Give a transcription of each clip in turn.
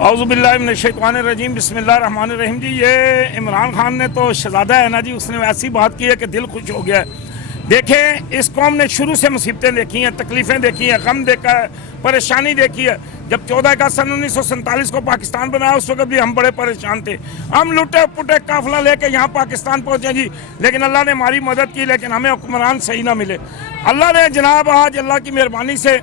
اعوذ باللہ من الشیطان الرجیم بسم اللہ الرحمن الرحیم جی. یہ عمران خان نے تو شہزادہ ہے نا جی, اس نے ایسی بات کی ہے کہ دل خوش ہو گیا ہے. دیکھیں اس قوم نے شروع سے مصیبتیں دیکھی ہیں, تکلیفیں دیکھی ہیں, غم دیکھا ہے, پریشانی دیکھی ہے. جب 14 اگست سن 1947 کو پاکستان بنایا اس وقت بھی ہم بڑے پریشان تھے. ہم لٹے پٹے قافلہ لے کے یہاں پاکستان پہنچے جی, لیکن اللہ نے ہماری مدد کی, لیکن ہمیں حکمران صحیح نہ ملے. اللہ نے جناب آج اللہ کی مہربانی سے,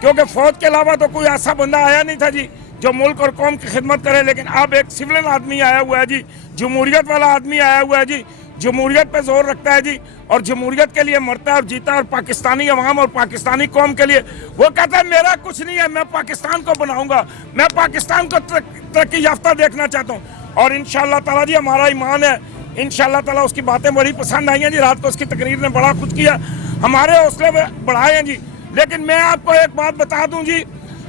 کیونکہ فوج کے علاوہ تو کوئی ایسا بندہ آیا نہیں تھا جی جو ملک اور قوم کی خدمت کرے, لیکن اب ایک سولن آدمی آیا ہوا ہے جی, جمہوریت والا آدمی آیا ہوا ہے جی, جمہوریت پہ زور رکھتا ہے جی, اور جمہوریت کے لیے مرتا ہے اور جیتا ہے, اور پاکستانی عوام اور پاکستانی قوم کے لیے وہ کہتا ہے میرا کچھ نہیں ہے, میں پاکستان کو بناؤں گا, میں پاکستان کو ترقی یافتہ دیکھنا چاہتا ہوں. اور انشاءاللہ تعالیٰ جی ہمارا ایمان ہے, انشاءاللہ تعالیٰ اس کی باتیں بڑی پسند آئی ہیں جی. رات کو اس کی تقریر نے بڑا کچھ کیا, ہمارے حوصلے بڑھائے ہیں جی. لیکن میں آپ کو ایک بات بتا دوں جی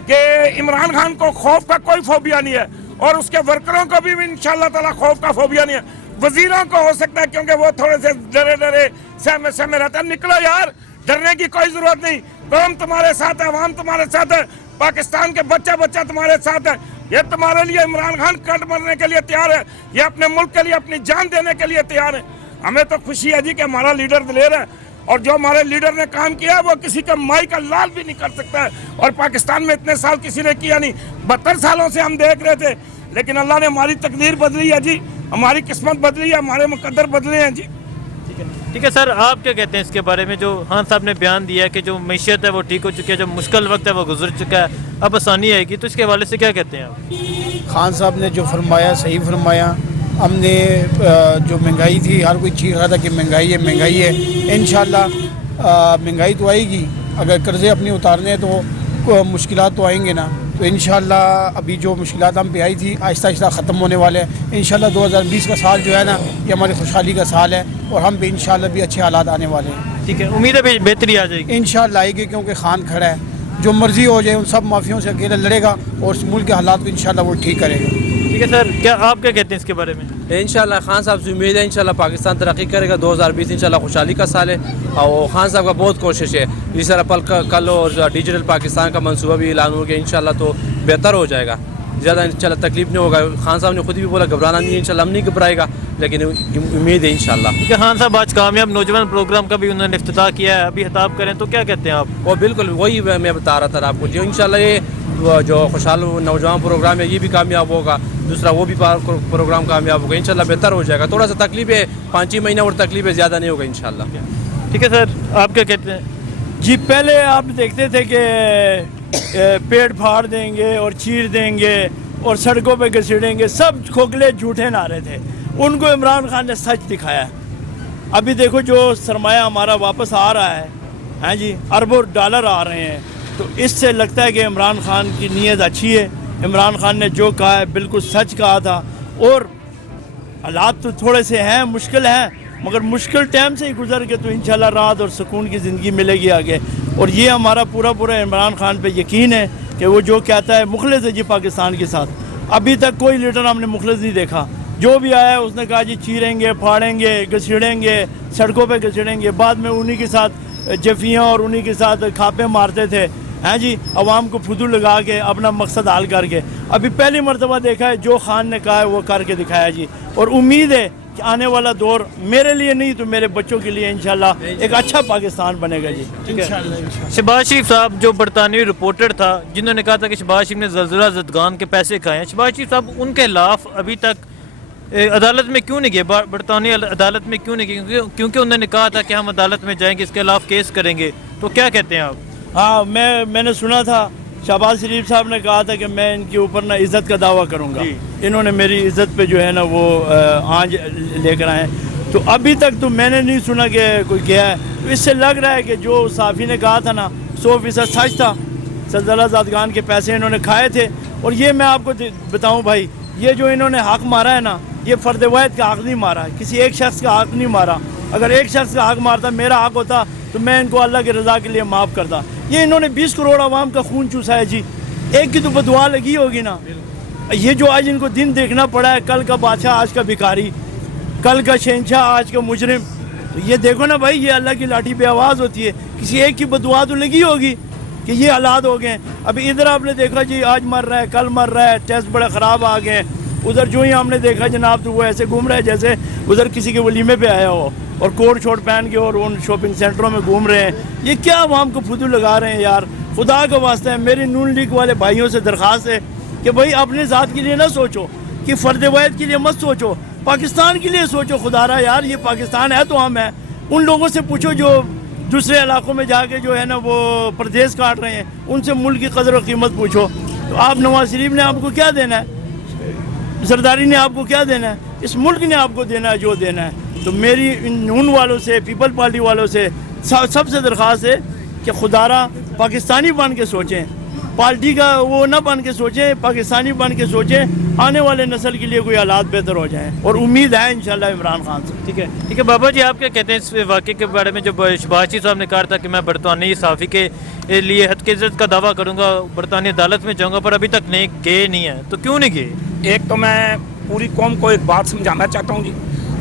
کہ عمران خان کو خوف کا کوئی فوبیا نہیں ہے, اور اس کے ورکروں کو بھی انشاءاللہ تعالیٰ خوف کا فوبیا نہیں ہے. وزیروں کو ہو سکتا ہے کیونکہ وہ تھوڑے سے ڈرے سہمے رہتے ہیں. نکلو یار, ڈرنے کی کوئی ضرورت نہیں, قوم تمہارے ساتھ ہے, عوام تمہارے ساتھ ہے, پاکستان کے بچہ تمہارے ساتھ ہے. یہ تمہارے لیے عمران خان کٹ مرنے کے لیے تیار ہے, یہ اپنے ملک کے لیے اپنی جان دینے کے لیے تیار ہے. ہمیں تو خوشی ہے جی کہ ہمارا لیڈر دلیر ہے, اور جو ہمارے لیڈر نے کام کیا وہ کسی کا مائی کا لال بھی نہیں کر سکتا ہے, اور پاکستان میں اتنے سال کسی نے کیا نہیں. 72 سالوں سے ہم دیکھ رہے تھے, لیکن اللہ نے ہماری تقدیر بدلی ہے جی, ہماری قسمت بدلی ہے, ہمارے مقدر بدلے ہیں جی. ٹھیک ہے سر, آپ کیا کہتے ہیں اس کے بارے میں جو خان صاحب نے بیان دیا ہے کہ جو معیشت ہے وہ ٹھیک ہو چکی ہے, جو مشکل وقت ہے وہ گزر چکا ہے, اب آسانی آئے گی, تو اس کے حوالے سے کیا کہتے ہیں آپ؟ خان صاحب نے جو فرمایا صحیح فرمایا. ہم نے جو مہنگائی تھی, ہر کوئی چیخ رہا تھا کہ مہنگائی ہے. انشاءاللہ مہنگائی تو آئے گی, اگر قرضے اپنے اتارنے ہیں تو مشکلات تو آئیں گے نا. تو انشاءاللہ ابھی جو مشکلات ہم پہ آئی تھی آہستہ آہستہ ختم ہونے والے ہیں. انشاءاللہ 2020 کا سال جو ہے نا یہ ہماری خوشحالی کا سال ہے, اور ہم پہ انشاءاللہ بھی اچھے حالات آنے والے ہیں. ٹھیک ہے, امید ہے بہتری آ جائے گی انشاءاللہ آئے گی, کیونکہ خان کھڑا ہے. جو مرضی ہو جائے ان سب مافیوں سے اکیلا لڑے گا, اور اس ملک کے حالات کو انشاءاللہ وہ ٹھیک کرے گا. ٹھیک ہے سر, کیا آپ کیا کہتے ہیں اس کے بارے میں؟ انشاءاللہ خان صاحب سے امید ہے انشاءاللہ پاکستان ترقی کرے گا. 2020 انشاءاللہ خوشحالی کا سال ہے, اور خان صاحب کا بہت کوشش ہے. اس طرح کل اور ڈیجیٹل پاکستان کا منصوبہ بھی اعلان ہو گیا, انشاءاللہ تو بہتر ہو جائے گا, زیادہ انشاءاللہ تکلیف نہیں ہوگا. خان صاحب نے خود بھی بولا گھبرانا نہیں ہے, انشاءاللہ ہم نہیں گھبرائے گا, لیکن امید ہے انشاءاللہ. ٹھیک ہے, خان صاحب آج کامیاب نوجوان پروگرام کا بھی انہوں نے افتتاح کیا ہے, ابھی خطاب کریں تو کیا کہتے ہیں آپ؟ وہ بالکل وہی میں بتا رہا تھا آپ کو, جو انشاءاللہ یہ جو خوشحال نوجوان پروگرام ہے یہ بھی کامیاب ہوگا, دوسرا وہ بھی پروگرام کامیاب ہوگا, انشاءاللہ بہتر ہو جائے گا. تھوڑا سا تکلیف ہے, 5 مہینہ اور تکلیف ہے, زیادہ نہیں ہوگا انشاءاللہ. ٹھیک ہے سر, آپ کیا کہتے ہیں؟ جی پہلے آپ دیکھتے تھے کہ پیڑ پھاڑ دیں گے اور چیر دیں گے اور سڑکوں پہ گھسیڑیں گے, سب کھوکھلے جھوٹے نعرے تھے. ان کو عمران خان نے سچ دکھایا. ابھی دیکھو جو سرمایہ ہمارا واپس آ رہا ہے, ہاں جی, اربوں ڈالر آ رہے ہیں, تو اس سے لگتا ہے کہ عمران خان کی نیت اچھی ہے. عمران خان نے جو کہا ہے بالکل سچ کہا تھا, اور حالات تو تھوڑے سے ہیں, مشکل ہیں, مگر مشکل ٹائم سے ہی گزر کے تو انشاءاللہ راحت اور سکون کی زندگی ملے گی آگے. اور یہ ہمارا پورا عمران خان پہ یقین ہے کہ وہ جو کہتا ہے مخلص ہے جی پاکستان کے ساتھ. ابھی تک کوئی لیڈر ہم نے مخلص نہیں دیکھا. جو بھی آیا ہے اس نے کہا جی چیریں گے, پھاڑیں گے, گھسیڑیں گے, سڑکوں پہ گھسیڑیں گے. بعد میں انہی کے ساتھ جفیاں اور انہی کے ساتھ کھاپے مارتے تھے, ہیں جی, عوام کو فضول لگا کے اپنا مقصد حال کر کے. ابھی پہلی مرتبہ دیکھا ہے جو خان نے کہا ہے وہ کر کے دکھایا جی, اور امید ہے کہ آنے والا دور میرے لیے نہیں تو میرے بچوں کے لیے انشاءاللہ ایک اچھا پاکستان بنے گا جی. شہباز شریف صاحب جو برطانوی رپورٹر تھا جنہوں نے کہا تھا کہ شہباز شریف نے زلزلہ زدگان کے پیسے کھائے ہیں, شہباز شریف صاحب ان کے خلاف ابھی تک عدالت میں کیوں نہیں گئے, برطانوی عدالت میں کیوں نہیں گئے؟ کیونکہ انہوں نے کہا تھا کہ ہم عدالت میں جائیں گے, اس کے خلاف کیس کریں گے, تو کیا کہتے ہیں آپ؟ ہاں, میں نے سنا تھا شہباز شریف صاحب نے کہا تھا کہ میں ان کے اوپر نا عزت کا دعویٰ کروں گا. انہوں نے میری عزت پہ جو ہے نا وہ آنچ لے کر آئے, تو ابھی تک تو میں نے نہیں سنا کہ کوئی گیا ہے. تو اس سے لگ رہا ہے کہ جو صحافی نے کہا تھا نا 100% سچ تھا. زلزلہ زدگان کے پیسے انہوں نے کھائے تھے. اور یہ میں آپ کو بتاؤں بھائی, یہ جو انہوں نے حق مارا ہے نا, یہ فرد واحد کا حق نہیں مارا, کسی ایک شخص کا حق نہیں مارا. اگر ایک شخص کا حق مارتا, میرا حق ہوتا, تو میں ان کو اللہ کی رضا کے لیے معاف کرتا. یہ انہوں نے 20 کروڑ عوام کا خون چوسا ہے جی, ایک کی تو بدعا لگی ہوگی نا. یہ جو آج ان کو دن دیکھنا پڑا ہے, کل کا بادشاہ آج کا بھکاری, کل کا شہنشاہ آج کا مجرم, تو یہ دیکھو نا بھائی, یہ اللہ کی لاٹھی پہ آواز ہوتی ہے. کسی ایک کی بدعا تو لگی ہوگی, کہ یہ حالات ہو گئے. ابھی ادھر آپ نے دیکھا جی آج مر رہا ہے کل مر رہا ہے, ٹیسٹ بڑے خراب آ گئے. ادھر جو ہی ہم نے دیکھا جناب تو وہ ایسے گھوم رہا ہے جیسے ادھر کسی کے ولیمے پہ آیا ہو, اور کوٹ شوٹ پہن کے اور ان شاپنگ سینٹروں میں گھوم رہے ہیں. یہ کیا عوام کو فضول لگا رہے ہیں یار, خدا کا واسطہ ہے. میری نون لیگ والے بھائیوں سے درخواست ہے کہ بھائی اپنے ذات کے لیے نہ سوچو, کہ فرد واحد کے لیے مت سوچو, پاکستان کے لیے سوچو. خدا را یار یہ پاکستان ہے تو ہم ہیں. ان لوگوں سے پوچھو جو دوسرے علاقوں میں جا کے جو ہے نا وہ پردیس کاٹ رہے ہیں, ان سے ملک کی قدر و قیمت پوچھو. تو آپ نواز شریف نے آپ کو کیا دینا ہے, زرداری نے آپ کو کیا دینا ہے, اس ملک نے آپ کو دینا ہے جو دینا ہے. تو میری ان نون والوں سے, پیپل پارٹی والوں سے سب سے درخواست ہے کہ خدا را پاکستانی بن کے سوچیں, پارٹی کا وہ نہ بن کے سوچیں, پاکستانی بن کے سوچیں. آنے والے نسل کے لیے کوئی حالات بہتر ہو جائیں, اور امید ہے انشاءاللہ عمران خان سے. ٹھیک ہے ٹھیک ہے. بابا جی آپ کیا کہتے ہیں اس واقعے کے بارے میں, جو شباشی صاحب نے کہا تھا کہ میں برطانوی صحافی کے لیے حد کی عزت کا دعویٰ کروں گا, برطانوی عدالت میں جاؤں گا, پر ابھی تک گئے نہیں ہیں, تو کیوں نہیں گئے؟ ایک تو میں پوری قوم کو ایک بات سمجھانا چاہتا ہوں جی.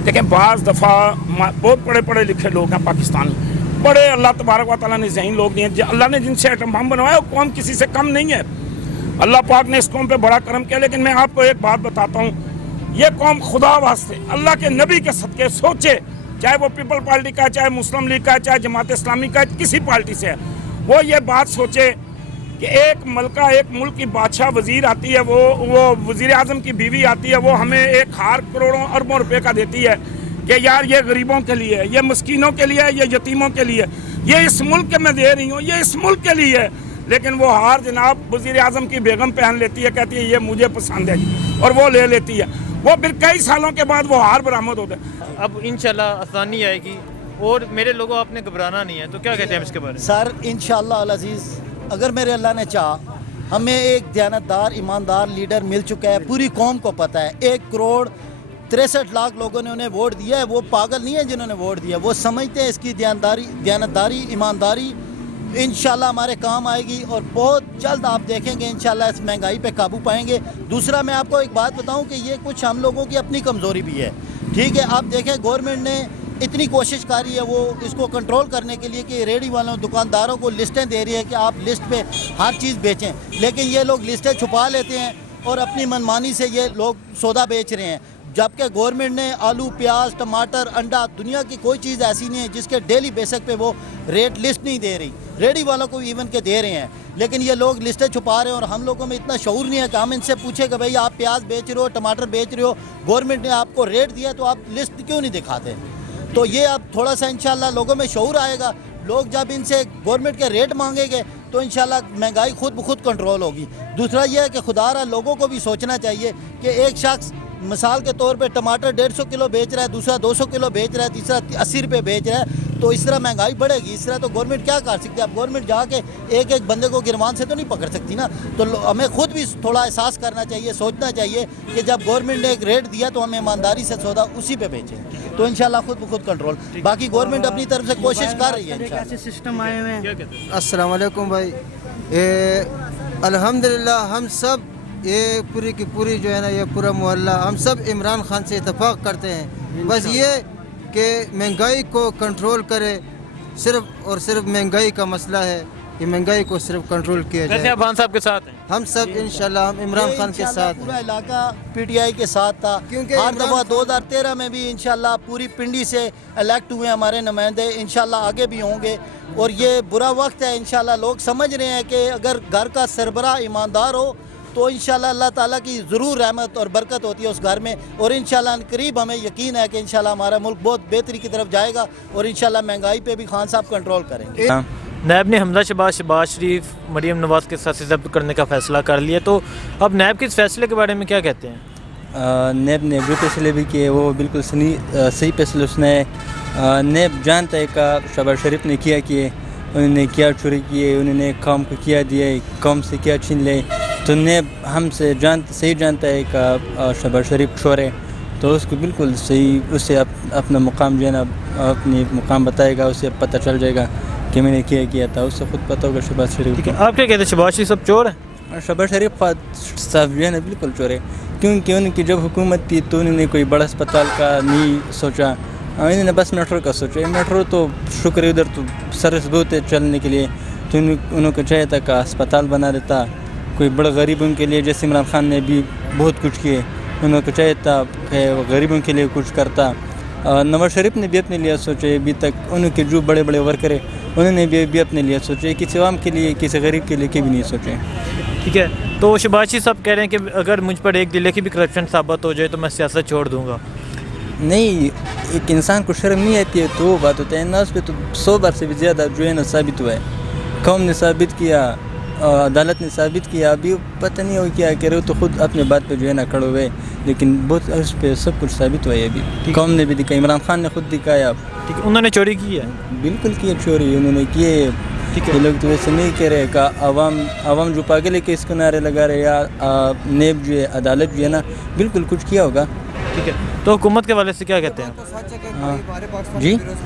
دیکھیں بعض دفعہ بہت بڑے پڑھے لکھے لوگ ہیں پاکستان میں, بڑے اللہ تبارک و تعالیٰ نے ذہین لوگ دیے ہیں, اللہ نے جن سے ایٹم بم بنوایا وہ قوم کسی سے کم نہیں ہے. اللہ پاک نے اس قوم پہ بڑا کرم کیا. لیکن میں آپ کو ایک بات بتاتا ہوں, یہ قوم خدا واسطے اللہ کے نبی کے صدقے سوچے, چاہے وہ پیپل پارٹی کا ہے, چاہے مسلم لیگ کا ہے, چاہے جماعت اسلامی کا ہے, کسی پارٹی سے ہے, وہ یہ بات سوچے کہ ایک ملکہ, ایک ملک کی بادشاہ وزیر آتی ہے, وہ وزیر اعظم کی بیوی آتی ہے, وہ ہمیں ایک ہار کروڑوں اربوں روپے کا دیتی ہے کہ یار یہ غریبوں کے لیے ہے, یہ مسکینوں کے لیے ہے, یہ یتیموں کے لیے, یہ اس ملک کے میں دے رہی ہوں, یہ اس ملک کے لیے ہے. لیکن وہ ہار جناب وزیر اعظم کی بیگم پہن لیتی ہے, کہتی ہے یہ مجھے پسند ہے, اور وہ لے لیتی ہے. وہ پھر کئی سالوں کے بعد وہ ہار برآمد ہوتا ہے. اب انشاءاللہ آسانی آئے گی, اور میرے لوگوں آپ نے گھبرانا نہیں ہے, تو کیا کہتے ہیں اس کے بارے میں؟ سر انشاءاللہ العزیز, اگر میرے اللہ نے چاہا, ہمیں ایک دیانتدار ایماندار لیڈر مل چکا ہے. پوری قوم کو پتہ ہے 1 کروڑ 63 لاکھ لوگوں نے انہیں ووٹ دیا ہے. وہ پاگل نہیں ہے جنہوں نے ووٹ دیا, وہ سمجھتے ہیں اس کی دیانتداری ایمانداری انشاءاللہ ہمارے کام آئے گی, اور بہت جلد آپ دیکھیں گے انشاءاللہ اس مہنگائی پہ قابو پائیں گے. دوسرا میں آپ کو ایک بات بتاؤں کہ یہ کچھ ہم لوگوں کی اپنی کمزوری بھی ہے. ٹھیک ہے, آپ دیکھیں گورنمنٹ نے اتنی کوشش کری ہے وہ اس کو کنٹرول کرنے کے لیے کہ ریڈی والوں دکانداروں کو لسٹیں دے رہی ہے کہ آپ لسٹ پہ ہر چیز بیچیں, لیکن یہ لوگ لسٹیں چھپا لیتے ہیں اور اپنی منمانی سے یہ لوگ سودا بیچ رہے ہیں. جبکہ گورنمنٹ نے آلو, پیاز, ٹماٹر, انڈا, دنیا کی کوئی چیز ایسی نہیں ہے جس کے ڈیلی بیسک پہ وہ ریٹ لسٹ نہیں دے رہی. ریڈی والوں کو ایون کے دے رہے ہیں, لیکن یہ لوگ لسٹیں چھپا رہے ہیں. اور ہم لوگوں میں اتنا شعور نہیں ہے کہ ہم ان سے پوچھیں کہ بھئی آپ پیاز بیچ رہے ہو, ٹماٹر بیچ رہے ہو, گورنمنٹ نے آپ کو ریٹ دیا تو آپ لسٹ کیوں نہیں دکھاتے. تو یہ اب تھوڑا سا انشاءاللہ لوگوں میں شعور آئے گا. لوگ جب ان سے گورنمنٹ کے ریٹ مانگیں گے تو انشاءاللہ مہنگائی خود بخود کنٹرول ہوگی. دوسرا یہ ہے کہ خدا را لوگوں کو بھی سوچنا چاہیے کہ ایک شخص مثال کے طور پہ ٹماٹر 150 کلو بیچ رہا ہے, دوسرا 200 کلو بیچ رہا ہے, تیسرا 80 روپے بیچ رہا ہے, تو اس طرح مہنگائی بڑھے گی. اس طرح تو گورنمنٹ کیا کر سکتی ہے؟ اب گورنمنٹ جا کے ایک ایک بندے کو گرمان سے تو نہیں پکڑ سکتی نا. تو ہمیں خود بھی تھوڑا احساس کرنا چاہیے, سوچنا چاہیے کہ جب گورنمنٹ نے ایک ریٹ دیا تو ہمیں ایمانداری سے سودا اسی پہ بیچیں, تو انشاءاللہ خود بخود کنٹرول. باقی گورنمنٹ اپنی طرف سے کوشش کر رہی ہے انشاءاللہ. سسٹم آئے ہوئے ہیں. السلام علیکم بھائی. الحمدللہ ہم سب یہ پوری کی پوری جو ہے نا, یہ پورا محلہ ہم سب عمران خان سے اتفاق کرتے ہیں. بس یہ کہ مہنگائی کو کنٹرول کرے, صرف اور صرف مہنگائی کا مسئلہ ہے کہ مہنگائی کو صرف کنٹرول کیا جائے. ویسے آپ خان صاحب کے ساتھ ہیں؟ ہم سب انشاءاللہ ہم عمران خان کے ساتھ ہیں. پورا علاقہ پی ٹی آئی کے ساتھ تھا. کیونکہ ہر دفعہ 2013 میں بھی انشاءاللہ پوری پنڈی سے الیکٹ ہوئے ہمارے نمائندے, انشاءاللہ آگے بھی ہوں گے. اور یہ برا وقت ہے, انشاءاللہ لوگ سمجھ رہے ہیں کہ اگر گھر کا سربراہ ایماندار ہو تو انشاءاللہ اللہ تعالیٰ کی ضرور رحمت اور برکت ہوتی ہے اس گھر میں. اور انشاءاللہ قریب ہمیں یقین ہے کہ انشاءاللہ ہمارا ملک بہت بہتری کی طرف جائے گا, اور انشاءاللہ مہنگائی پہ بھی خان صاحب کنٹرول کریں گے. نیب نے حمزہ شہباز شریف, مریم نواز کے ساتھ ضبط کرنے کا فیصلہ کر لیا, تو اب نیب کے اس فیصلے کے بارے میں کیا کہتے ہیں؟ نیب نے جو فیصلے بھی کیے وہ بالکل صحیح فیصلے اس نے. نیب جانتا ہے کہ شہباز شریف نے کیا کیے, انہوں نے کیا چوری کیے, انہوں نے قوم کو کیا دیا, قوم سے کیا چھین لے. تو نیب ہم سے صحیح جانتا ہے کہ شہباز شریف چور ہے, تو اس کو بالکل صحیح اسے اپنا مقام جو ہے نا اپنی مقام بتائے گا, اسے پتہ چل جائے گا کہ میں نے کیا تھا, اس سے خود پتہ ہوگا شہباز شریف. ٹھیک ہے, آپ کیا کہتے ہیں شہباز شریف صاحب چور ہیں؟ شہباز شریف صاحب جو ہے نا بالکل چور ہے, کیونکہ ان کی جب حکومت تھی تو انہوں نے کوئی بڑا اسپتال کا نہیں سوچا, انہوں نے بس میٹرو کا سوچا. میٹرو تو شکر ہے ادھر تو سروس بہت ہے چلنے کے لیے, تو انہوں کو چاہیے تھا کہ اسپتال بنا دیتا، کوئی بڑا غریبوں کے لیے، جیسے عمران خان نے بھی بہت کچھ کیے، انہوں کو چاہیے تھا کہ وہ غریبوں کے لیے کچھ کرتا. نواز شریف نے بھی اپنے لیے سوچے، ابھی تک انہوں کے جو بڑے بڑے ورکر ہیں انہوں نے بھی اپنے لیے سوچے، کسی عوام کے لیے، کسی غریب کے لیے کبھی نہیں سوچے. ٹھیک ہے، تو شہباز شریف صاحب کہہ رہے ہیں کہ اگر مجھ پر ایک ضلع کی بھی کرپشن ثابت ہو جائے تو میں سیاست چھوڑ دوں گا. نہیں، ایک انسان کو شرم نہیں آتی ہے تو وہ بات ہوتا ہے نا، اس پہ تو 100 بار سے بھی زیادہ جو ہے نا ثابت ہوا ہے. قوم نے ثابت کیا، عدالت نے ثابت کیا، ابھی پتہ نہیں ہو کیا کہہ رہے ہو، تو خود اپنے بات پہ جو ہے نا کھڑے ہوئے، لیکن بہت اس پہ سب کچھ ثابت ہوا ہے. ابھی قوم نے بھی دکھایا، عمران خان نے خود دکھایا. ٹھیک ہے، انہوں نے چوری کی ہے. بالکل کی ہے چوری، انہوں نے کیے. یہ لوگ تو ویسے نہیں کہہ رہے کہ عوام جو پاگل ہے کہ اس کو نعرے لگا رہے، یا نیب جو ہے، عدالت جو ہے نا، بالکل کچھ کیا ہوگا. ٹھیک ہے، تو حکومت کے حوالے سے کیا کہتے ہیں؟ جی